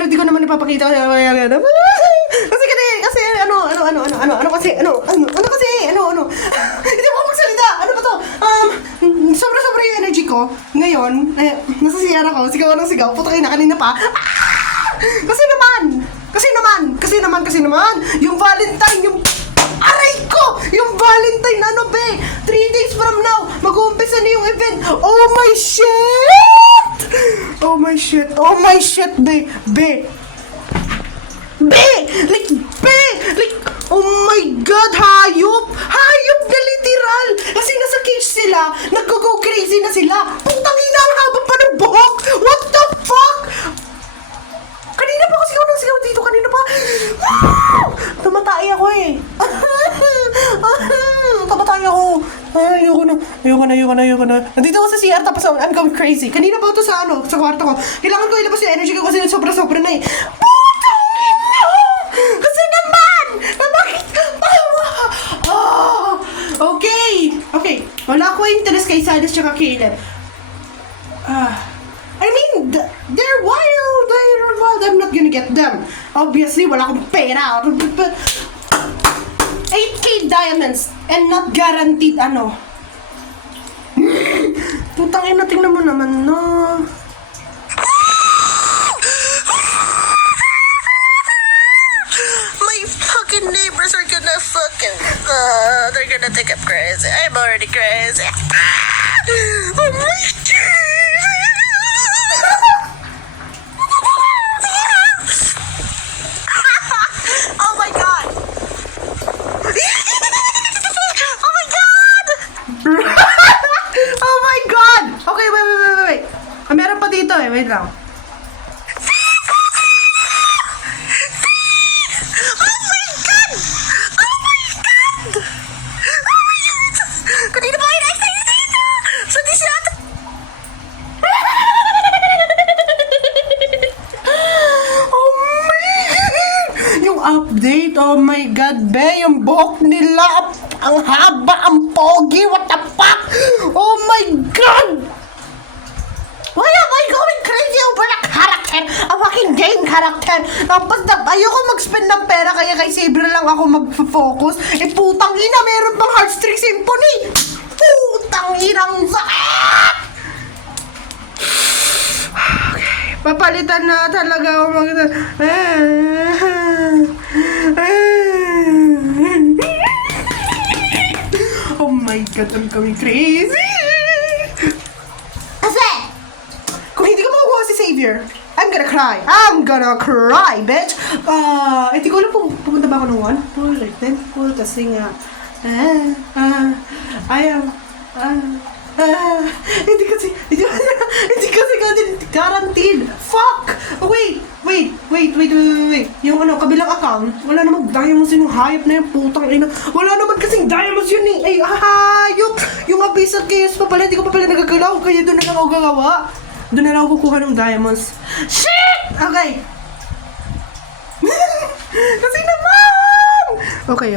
pero di ko naman ipapakita. Kasi hindi ako magsalita. Ano ba to? Sobra-sobra yung energy ko. Ngayon, nasa CR ako, sigaw ng sigaw. Puta kayo na kanina pa. Kasi naman, yung Valentine, yung aray ko! Yung Valentine, ano be? 3 days from now, mag-uumpisa na yung event. Oh my shit! Oh my shit, be. Like, oh my God, hayop na literal. Kasi nasa cage sila, nag-go crazy na sila. Putang ina, ang haba pa ng buhok. What the fuck? Kanina pa ako sigaw dito, kanina pa. Tumatay ako eh. Tumatay ako. Ayoko na. Nandito ako sa CR tapos I'm going crazy. Kanina pa ito sa kwarto ko. Kailangan ko ilabas yung energy ko kasi sobra-sobra na eh. Putang ina! Kasi naman! Bakit? Okay. Wala ko interest kay Silas tsaka Caleb. I mean, they're wild. I'm not gonna get them. Obviously, wala akong pera. 8K diamonds and not guaranteed Putang ina, tingnan mo naman, no? My fucking neighbors are gonna they're gonna think I'm crazy. I'm already crazy. Oh my God! Oh my God! Oh my God! Oh my God! Okay, wait. Meron pa dito eh, wait lang. Kanina pa kayo na-exercise dito! So, di siya Oh my God! Yung update, oh my God, be, yung buhok nila, ang haba, ang pogi, what the fuck? Oh my God! Why am I going crazy over a character? A fucking game character. Tapos ayoko mag-spend ng pera kaya kay Saber lang ako mag-focus. Putang ina, meron pang Heartstring Symphony. Putang inang sakit! Okay, papalitan na talaga ako Oh my God, I'm going crazy! Xavier, I'm gonna cry, bitch! Hindi ko alam kung pupunta ba ako ng 1 pool or 10 pool kasi nga, hindi kasi guaranteed. Fuck! Wait. Yung kabilang account, wala namang diamonds yung hayop na yung putang ina. Wala naman kasing diamonds yun eh. Ay, hayop! Yung abyss at chaos pa pala, hindi ko pa pala nagagalaw, kaya doon na lang ako gagawa. Doon na lang ako kukuha ng diamonds. Shit! Okay. Kasi naman! Okay.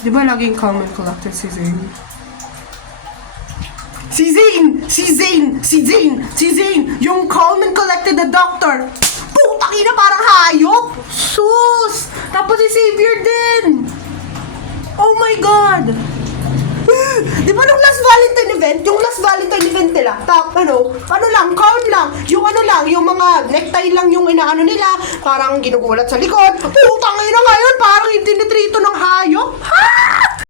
Di ba laging common collector si Zane? Si Zane! Yung common collected na doctor! Putang ina, parang hayop! Sus! Tapos si Xavier din! Oh my God! Di ba nung last Valentine event nila, calm lang, yung mga necktie lang yung inaano nila, parang ginugulat sa likod. Putang ina ngayon, parang hindi nitrito ng hayop. Ha?